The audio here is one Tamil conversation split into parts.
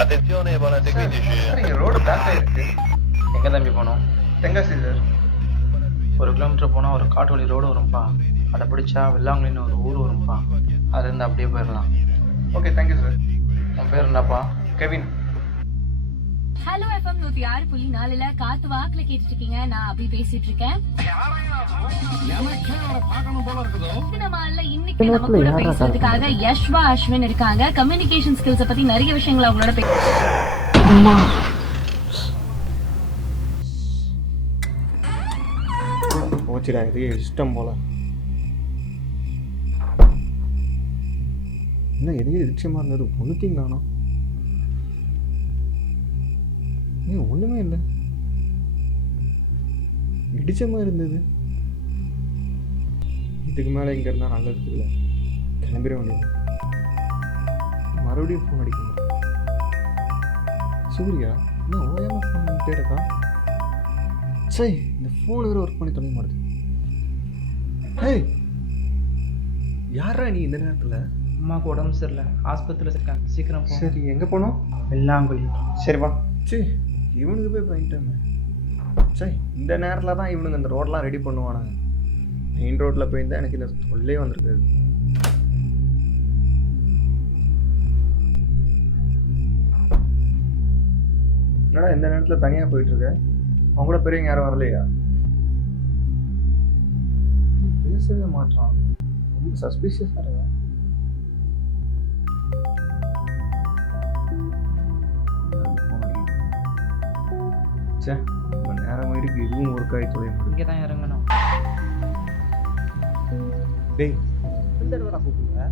Attenzione, volante 15. சார் இங்கே ரோடு பிளாக் ஆகிருக்கு. எங்கே தம்பி போனோம்? தென்காசி சார். 1 கிலோமீட்டர் போனால் ஒரு காட்டு வழி ரோடு வரும்ப்பா. அதை பிடிச்சா வெள்ளாங்குழின்னு ஒரு ஊர் வரும்ப்பா. அதுலேருந்து அப்படியே போயிடலாம். Okay, thank you sir. உன் பேர் என்னப்பா? கெவின். ஹலோ FM 106.4 காத்து வாக்குல கேட்டுட்டு இருக்கீங்க. நான் அபி பேசிட்டு இருக்கேன். இன்னைக்கு நம்ம கூட பேசுறதுக்காக யஷ்வா அஸ்வின் இருக்காங்க. கம்யூனிகேஷன் ஸ்கில்ஸை பத்தி நிறைய விஷயங்களை அவங்களோட போச்சுடா, இது இஷ்டம் போல. என்ன எதையும் இடிச்சமாக இருந்தது, ஒன்றுத்தையும் காணோம். ஏன் ஒன்றுமே இல்லை, இடிச்ச மாதிரி இருந்தது. இதுக்கு மேலே இங்கே இருந்தால் நல்லது இல்லை, கிளம்பிட வேண்டியது. மறுபடியும் ஃபோன் அடிக்கணும். சூர்யா என்ன ஓயாமல் ஃபோன் பண்ணிட்டே இருக்கா? சரி, இந்த ஃபோன் வேறு ஒர்க் பண்ணி தொலைய மாட்டுது. ஹேய், யாரா நீ இந்த நேரத்தில்? அம்மாவுக்கு உடம்பு சரியில்லை, ஆஸ்பத்திரியில் இருக்காங்க, சீக்கிரம் போ. சரி, எங்கே போனோம்? வெள்ளாங்குழி. சரி வா. சரி, இவனுக்கு போய் பண்ணிட்டாங்க. சரி, இந்த நேரத்தில் தான் இவனுங்க இந்த ரோடெலாம் ரெடி பண்ணுவானுங்க. மெயின் ரோட்டில் போயிருந்தால் எனக்கு இந்த தொல்லே வந்திருக்காது. என்னடா இந்த நேரத்தில் தனியாக போயிட்டுருக்க? அவங்க கூட பெரியவங்க யாரும் வரலையா? பேசவே மாட்டான், ரொம்ப சஸ்பீஷியஸாக இருக்கா. சே, ரொம்ப நேரமாக இருக்கு, இதுவும் ஒரு காய் தொலை. இங்கே தான் இறங்கணும். டேய், இந்த இடத்துல கூப்பிடுங்க.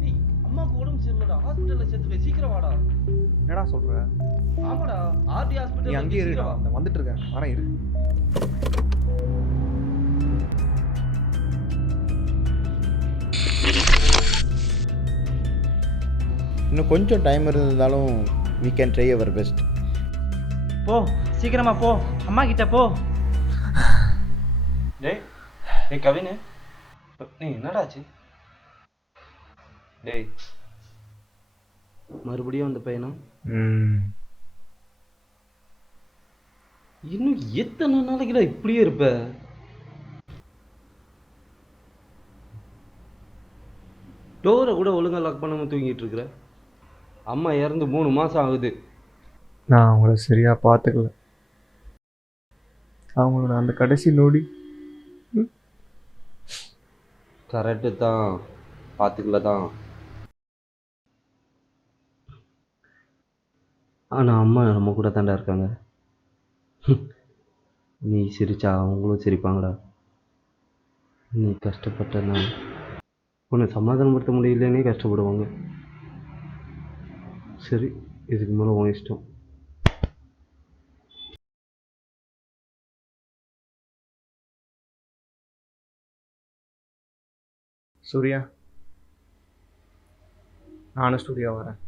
டேய், அம்மாவுக்கு உடம்பு சரியில்லடா, ஹாஸ்பிட்டல்ல சேர்த்து போய் சீக்கிரம் வாடா. என்னடா சொல்ற? ஆமாடா, ஆர்டி நீ ஹாஸ்பிட்டல் அங்கேயே இருடா, அந்த வந்துட்டு இருக்கேன், வரேன் இரு. இன்னும் கொஞ்சம் டைம் இருந்தாலும் we can try our best. போ, சீக்கிரமா போ, அம்மா கிட்ட போ. டேய் கவின், நீ என்னடாச்சு? டேய், மறுபடியும் அந்த பையனும் இன்னும் எத்தனை நாளைக்குடா இப்படியே இருப்ப? டோரை கூட ஒழுங்கா லாக் பண்ணாம தூங்கிட்டு இருக்கிற. அம்மா இறந்து 3 மாசம் ஆகுது. நான் அவங்கள சரியாக பார்த்துக்கல. அவங்களோட அந்த கடைசி நொடி. கரெக்டு தான், பார்த்துக்கல தான். ஆனால் அம்மா நம்ம கூட தாண்டா இருக்காங்க. நீ சிரிச்சா அவங்களும் சிரிப்பாங்கடா. நீ கஷ்டப்பட்டனா உன்னை சமாதானப்படுத்த முடியலன்னே கஷ்டப்படுவாங்க. சரி, இதுக்கு மேலே உன் இஷ்டம். சூர்யா, நானும் ஸ்டுடியோ வரேன்.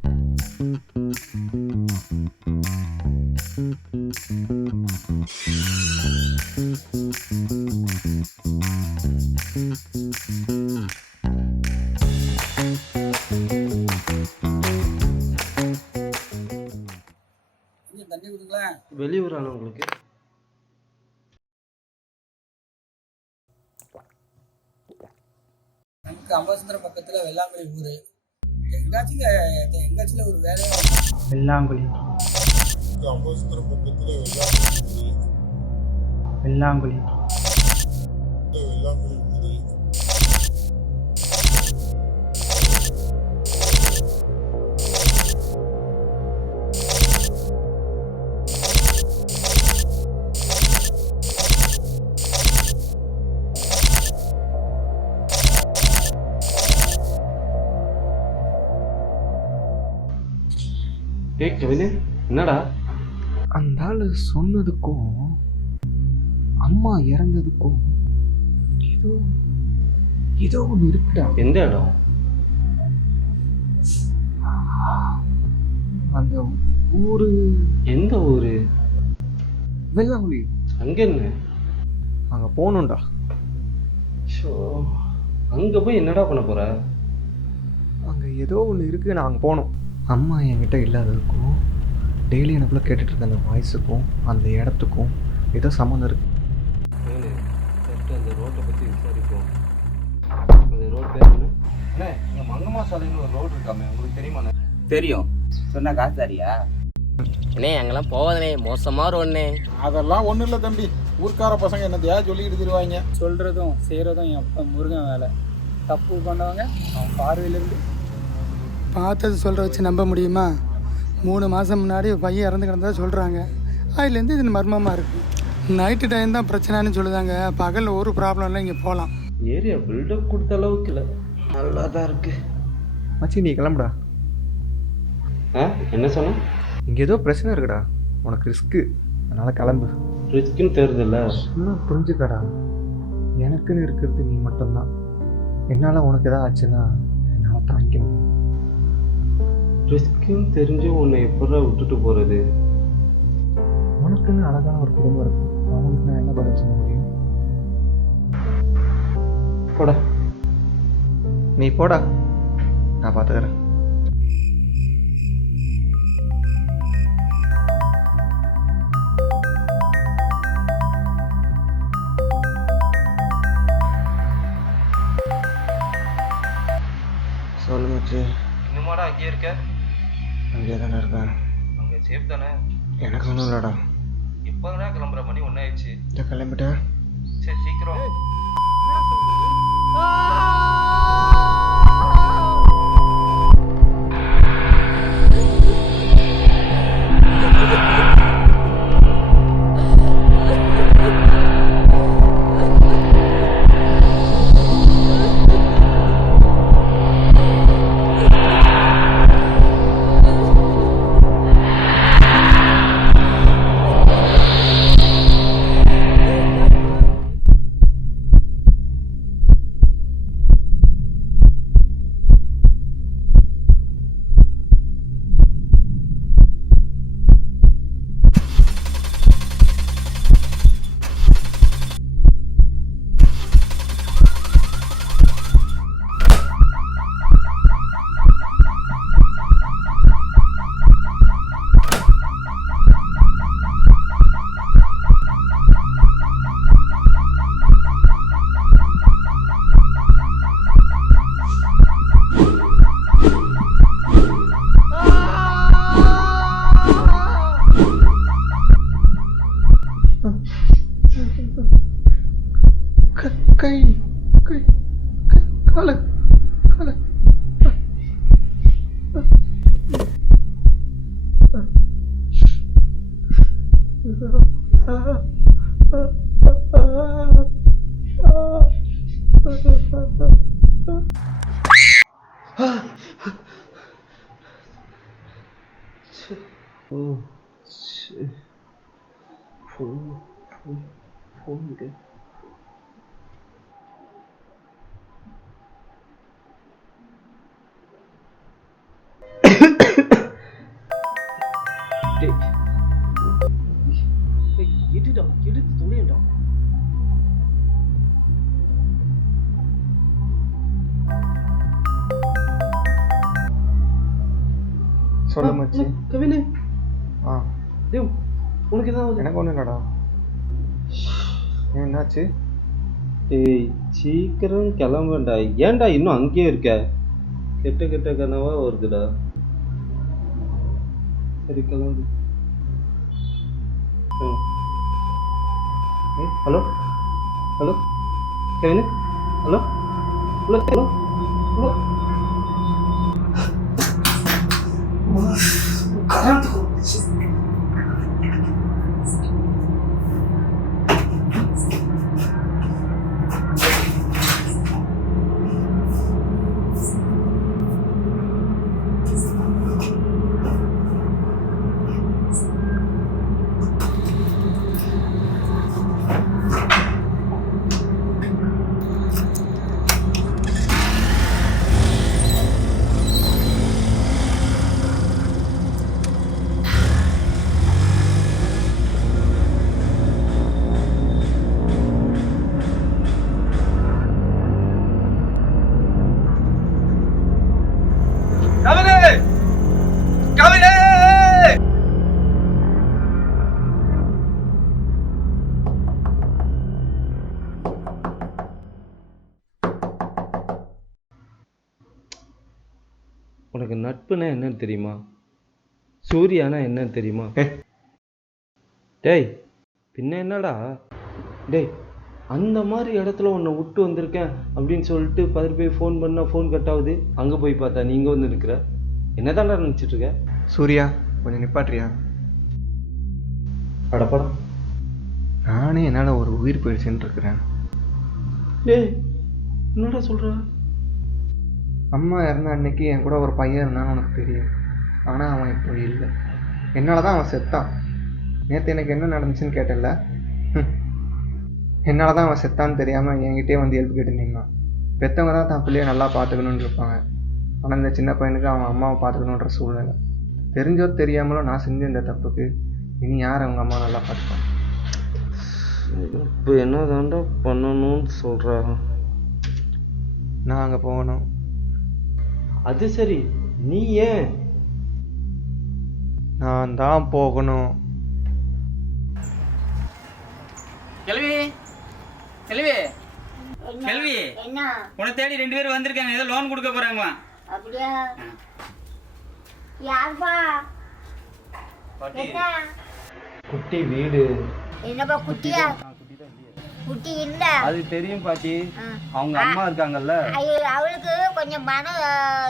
வெளியூர் ஆனவங்களுக்கு நமக்கு அம்பாசந்தரம் பக்கத்தில் வெள்ளாங்குழி ஊர். எங்காச்சும் ஒரு வேலையை வெள்ளாங்குழி. அம்பாசந்தரம் பக்கத்தில் வெள்ளாங்குழி. வெள்ளாங்குழி ஊர். டேய் கவினு, என்னடா? அந்த ஆள் சொன்னதுக்கும் அம்மா இறந்ததுக்கும் ஏதோ ஏதோ ஒன்று இருக்குடா. எந்த இடம்? அந்த ஊரு. எந்த ஊரு? வெள்ளாங்குழி. அங்கே என்ன? அங்கே போகணும்டா. ஷோ, அங்கே போய் என்னடா பண்ண போகிற? அங்கே ஏதோ ஒன்று இருக்குது, நான் அங்கே போகணும். அம்மா என்கிட்ட இல்லாததுக்கும் டெய்லி எனக்குள்ளே கேட்டுட்டு இருக்க அந்த வாய்ஸுக்கும் அந்த இடத்துக்கும் ஏதோ சம்மந்தம் இருக்குது. ஃபஸ்ட்டு அந்த ரோட்டை பற்றி விசாரிப்போம். அந்த ரோட் பேர் என்ன? அண்ணே, இங்கே மங்கம்மா சாலைன்னு ஒரு ரோடு இருக்காமே, உங்களுக்கு தெரியுமாண்ணே? தெரியும். சொன்னா காசு தரியா? அண்ணே அங்கெல்லாம் போவாதண்ணே, மோசமாக ரோடுண்ணே. அதெல்லாம் ஒன்றும் இல்லை தம்பி, ஊர்க்கார பசங்க என்னத்தையா சொல்லிக்கிட்டு தருவாங்க. சொல்கிறதும் செய்கிறதும் என் அப்பா முருகன் வேலை. தப்பு பண்ணவங்க அவன் பார்வையிலேருந்து பார்த்தது சொல்கிற வச்சு நம்ப முடியுமா? 3 மாதம் முன்னாடி பையன் இறந்து கிடந்ததா சொல்கிறாங்க. அதுலேருந்து இது மர்மமாக இருக்குது. நைட்டு டைம் தான் பிரச்சனைன்னு சொல்லுதாங்க. பகலில் ஒரு ப்ராப்ளம் இல்லை, இங்கே போகலாம். ஏரியா பில்டப் கொடுத்த அளவுக்கு இல்லை, நல்லா தான் இருக்கு. மச்சி நீ கிளம்புடா, என்ன சொன்ன? இங்கே ஏதோ பிரச்சனை இருக்குடா, உனக்கு ரிஸ்க்கு, அதனால் கிளம்பு. ரிஸ்க்குன்னு தெரியுதுல்ல. இன்னும் புரிஞ்சுக்கடா, எனக்குன்னு இருக்கிறது நீ மட்டும்தான். என்னால் உனக்கு எதாவது ஆச்சுன்னா என்னால் தாங்கிக்க முடியும். ரிஸ்க்குன்னு தெரிஞ்சு உன்னை எப்படா விட்டுட்டு போகிறது? உனக்குன்னு அழகான ஒரு குடும்பம் இருக்கும், அவங்களுக்கு நான் என்ன பதில் சொல்ல முடியும்? போடா, நீ போடா, நான் பார்த்துக்கிறேன். சொல்லு மச்சி. இன்னுமாடா அங்கேயே இருக்க? அங்கே தானே இருக்கேன். அங்கே சேஃப் தானே? எனக்கு ஒன்றும் இல்லைடா. எப்போதானே கிளம்புற? மணி 1 ஆயிடுச்சு. இதை கிளம்பிட்டேன். சரி சீக்கிரம். கை கை கால கால எடுத்து தொலையண்டா. சொல்லு மச்சி. கவினு, ஆ டேய் உனக்கு ஏதாவது? எனக்கு ஒன்றும் இல்லைடா. என்னாச்சு? டேய் சீக்கிரம் கிளம்புண்டா. ஏன்டா இன்னும் அங்கேயே இருக்க? கெட்ட கெட்ட கனவா வருதுடா. சரி கிளம்பு. Hello hello Kavin, hello hello hello hello. நட்புனா என்னன்னு தெரியுமா? சூர்யானா என்னன்னு தெரியுமா? டேய் பின்ன என்னடா? டேய் அந்த மாதிரி இடத்துல உன்னை விட்டு வந்திருக்கேன் அப்படின்னு சொல்லிட்டு 10 பேர் ஃபோன் பண்ணால் ஃபோன் கட் ஆகுது. அங்கே போய் பார்த்தா நீ இங்கே வந்து இருக்கிற. என்னதான்டா நினச்சிட்டு இருக்க? சூர்யா கொஞ்சம் நிப்பாட்றியா? அடப்படம். நானே என்னால் ஒரு உயிர் போயிடுச்சுன்னு இருக்கிறேன். டேய் என்னடா சொல்கிற? அம்மா இறந்த அன்னைக்கு என் கூட ஒரு பையன் இருந்தான்னு உனக்கு தெரியும். ஆனால் அவன் இப்போ இல்லை. என்னால் தான் அவன் செத்தான். நேற்று எனக்கு என்ன நடந்துச்சுன்னு கேட்டல. என்னால் தான் அவன் செத்தான்னு தெரியாமல் என்கிட்டே வந்து ஹெல்ப் கேட்டு நின்னான். பெற்றவங்க தான் தான் பிள்ளையை நல்லா பார்த்துக்கணுன்னு இருப்பாங்க. ஆனால் இந்த சின்ன பையனுக்கு அவன் அம்மாவை பார்த்துக்கணுன்ற சூழ்நிலை. தெரிஞ்சோ தெரியாமலோ நான் செஞ்ச இந்த தப்புக்கு இனி யார் அவங்க அம்மா நல்லா பார்த்துப்பான்? இப்போ என்ன தாண்டா பண்ணணும்னு சொல்கிறா? நான் அங்கே போகணும். அது சரி, நீ ஏன்? நான் தான் போகணும். கேள்வி கேள்வி கேள்வி என்ன உன்னை தேடி 2 பேர் வந்திருக்காங்க. ஏதோ லோன் கொடுக்க போறாங்களா? அப்படியா? யாருப்பா? என்ன குட்டி வீடு. என்னப்பா குட்டியா? குட்டி இல்ல. அது தெரியும் பாட்டி. அவங்க அம்மா இருக்காங்கல்ல. அவளுக்கு கொஞ்சம் மன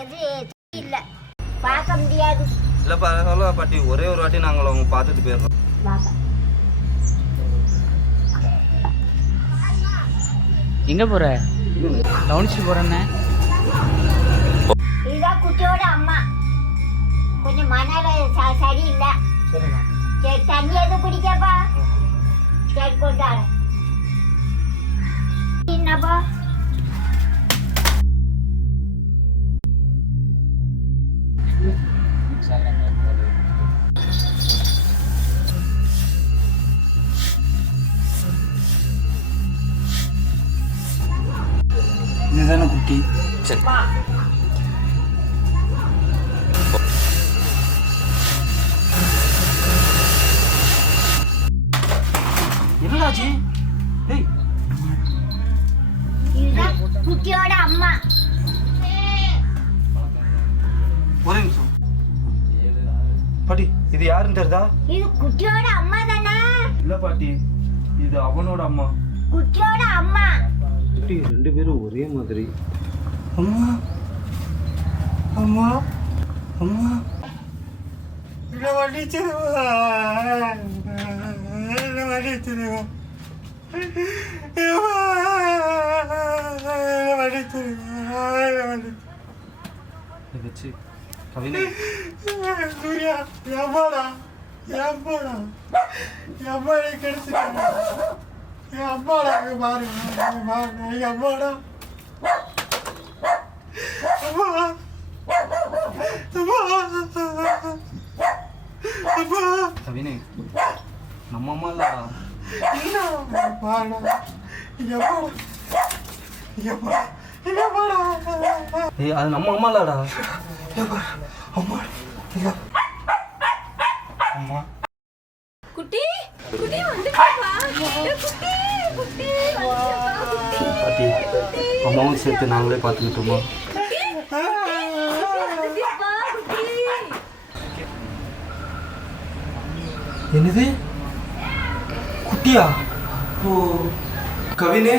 இது இல்ல, பார்க்க முடியாது. இல்லை பரவாயில்ல பாட்டி, ஒரே ஒரு வாட்டி நாங்கள் அவங்க பார்த்துட்டு போயிடுறோம். எங்க போற? டவுன்ஷிப் போறேன்னு. இதுதான் குட்டியோட அம்மா. கொஞ்சம் மனநிலை சரியில்லை. சரி தண்ணி எதுவும் குடிக்கப்பா? சரி கொண்டாடு. என்னப்பா? இதுதானே குட்டி? சரி என்னடாச்சு? டேய் இதுதான் குட்டியோட அம்மா. ஒரே நிமிஷம் பாட்டி, இது யாருன்னு தெரியுதா? இது குட்டியோட அம்மா தானே? இல்லை பாட்டி, இது அவனோட அம்மா. குட்டியோட அம்மா. குட்டி 2 பேரும் ஒரே மாதிரி. அம்மா அம்மா அம்மா வச்சு கவினை சூர்யா எம்மாடா எம்மாடா எம்மா கிடைச்சிட்டாங்க. என் அம்மாடா அங்கே பாருங்க. எங்கள் அம்மாடா அம்மா அம்மா கவினை நம்ம அம்மா இல்லடா. ஏய் அது நம்ம அம்மா இல்லடா. அம்மா குட்டி குட்டி வந்துப்பா. குட்டி குட்டி பாட்டி, அம்மாவும் சேர்த்து நாங்களே பார்த்துக்கிட்டோமா? என்னது குட்டியா? ஓ கவினே